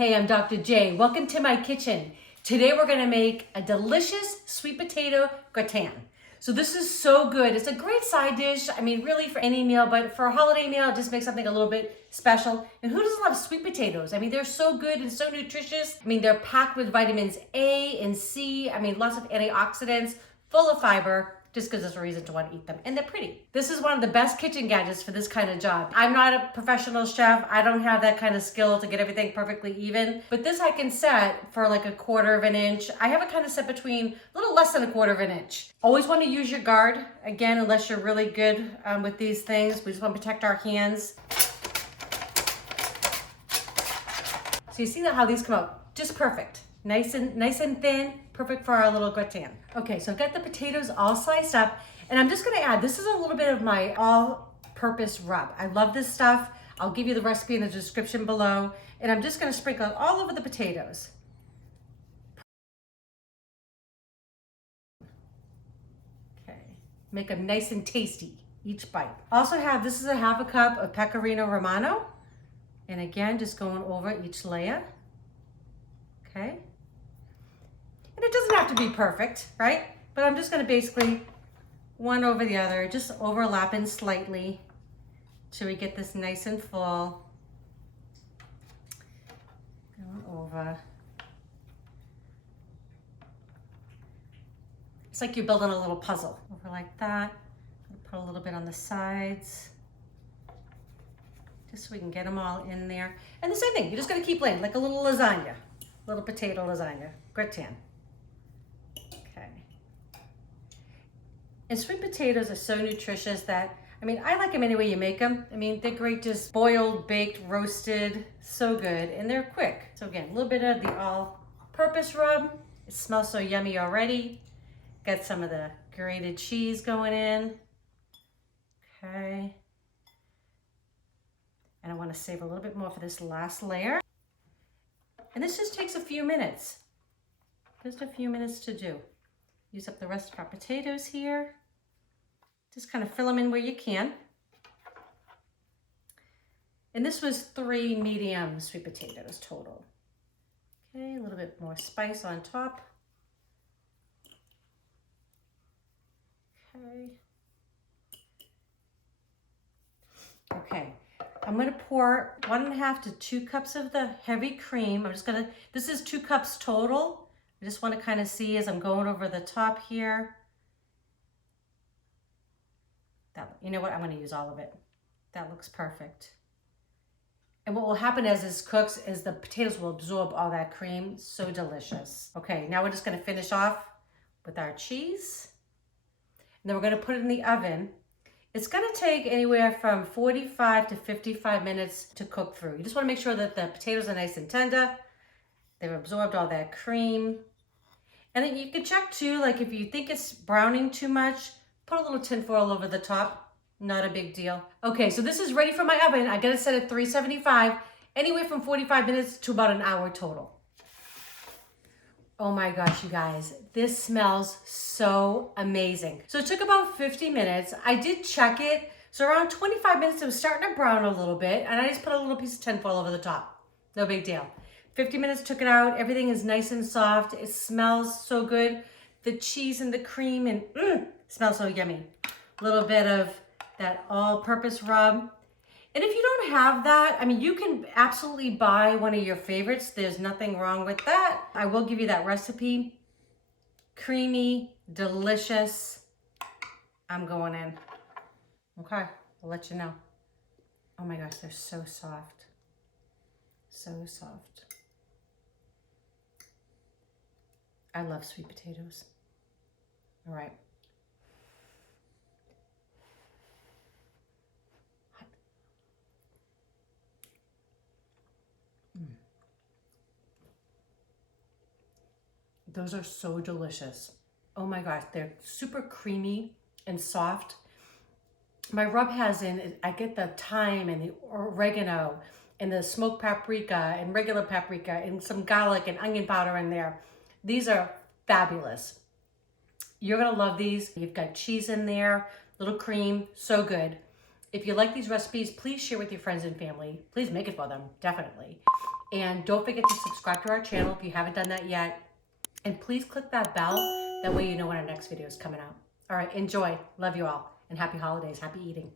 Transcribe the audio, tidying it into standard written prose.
Hey, I'm Dr. J. Welcome to my kitchen. Today we're gonna make a delicious sweet potato gratin. So this is so good. It's a great side dish. I mean, really for any meal, but for a holiday meal, just make something a little bit special. And who doesn't love sweet potatoes? I mean, they're so good and so nutritious. I mean, they're packed with vitamins A and C. I mean, lots of antioxidants, full of fiber. Just gives us a reason to want to eat them. And they're pretty. This is one of the best kitchen gadgets for this kind of job. I'm not a professional chef. I don't have that kind of skill to get everything perfectly even. But this I can set for like 1/4 of an inch. I have it kind of set between a little less than 1/4 of an inch. Always want to use your guard. Again, unless you're really good with these things. We just want to protect our hands. So you see how these come out just perfect. Nice and thin, perfect for our little gratin. Okay, so I've got the potatoes all sliced up, and I'm just gonna add, this is a little bit of my all-purpose rub. I love this stuff. I'll give you the recipe in the description below, and I'm just gonna sprinkle it all over the potatoes. Okay, make them nice and tasty, each bite. Also have, this is a 1/2 cup of pecorino Romano, and again, just going over each layer. Okay. And it doesn't have to be perfect, right? But I'm just gonna basically one over the other, just overlapping slightly till we get this nice and full. Going over. It's like you're building a little puzzle. Over like that. Put a little bit on the sides. Just so we can get them all in there. And the same thing, you're just gonna keep laying, like a little lasagna. Little potato lasagna, gratin. Okay. And sweet potatoes are so nutritious that, I mean, I like them any way you make them. I mean, they're great just boiled, baked, roasted, so good, and they're quick. So again, a little bit of the all-purpose rub. It smells so yummy already. Got some of the grated cheese going in. Okay. And I want to save a little bit more for this last layer. And this just takes a few minutes. Just a few minutes to do. Use up the rest of our potatoes here. Just kind of fill them in where you can. And this was 3 medium sweet potatoes total. Okay, a little bit more spice on top. Okay. Okay. I'm gonna pour 1.5 to 2 cups of the heavy cream. This is 2 cups total. I just wanna kind of see as I'm going over the top here. You know what, I'm gonna use all of it. That looks perfect. And what will happen as this cooks is the potatoes will absorb all that cream. So delicious. Okay, now we're just gonna finish off with our cheese. And then we're gonna put it in the oven. It's gonna take anywhere from 45 to 55 minutes to cook through. You just wanna make sure that the potatoes are nice and tender. They've absorbed all that cream. And then you can check too, like if you think it's browning too much, put a little tin foil over the top. Not a big deal. Okay, so this is ready for my oven. I got it set at 375, anywhere from 45 minutes to about an hour total. Oh my gosh, you guys, this smells so amazing. So it took about 50 minutes. I did check it. So around 25 minutes, it was starting to brown a little bit, and I just put a little piece of tinfoil over the top. No big deal. 50 minutes, took it out. Everything is nice and soft. It smells so good. The cheese and the cream and smells so yummy. A little bit of that all-purpose rub. And if you don't have that, I mean, you can absolutely buy one of your favorites. There's nothing wrong with that. I will give you that recipe. Creamy, delicious. I'm going in. Okay, I'll let you know. Oh my gosh, they're so soft. So soft. I love sweet potatoes. All right. Those are so delicious. Oh my gosh, they're super creamy and soft. My rub has in, I get the thyme and the oregano and the smoked paprika and regular paprika and some garlic and onion powder in there. These are fabulous. You're gonna love these. You've got cheese in there, little cream, so good. If you like these recipes, please share with your friends and family. Please make it for them, definitely. And don't forget to subscribe to our channel if you haven't done that yet. And please click that bell. That way you know when our next video is coming out. All right, enjoy. Love you all. And happy holidays. Happy eating.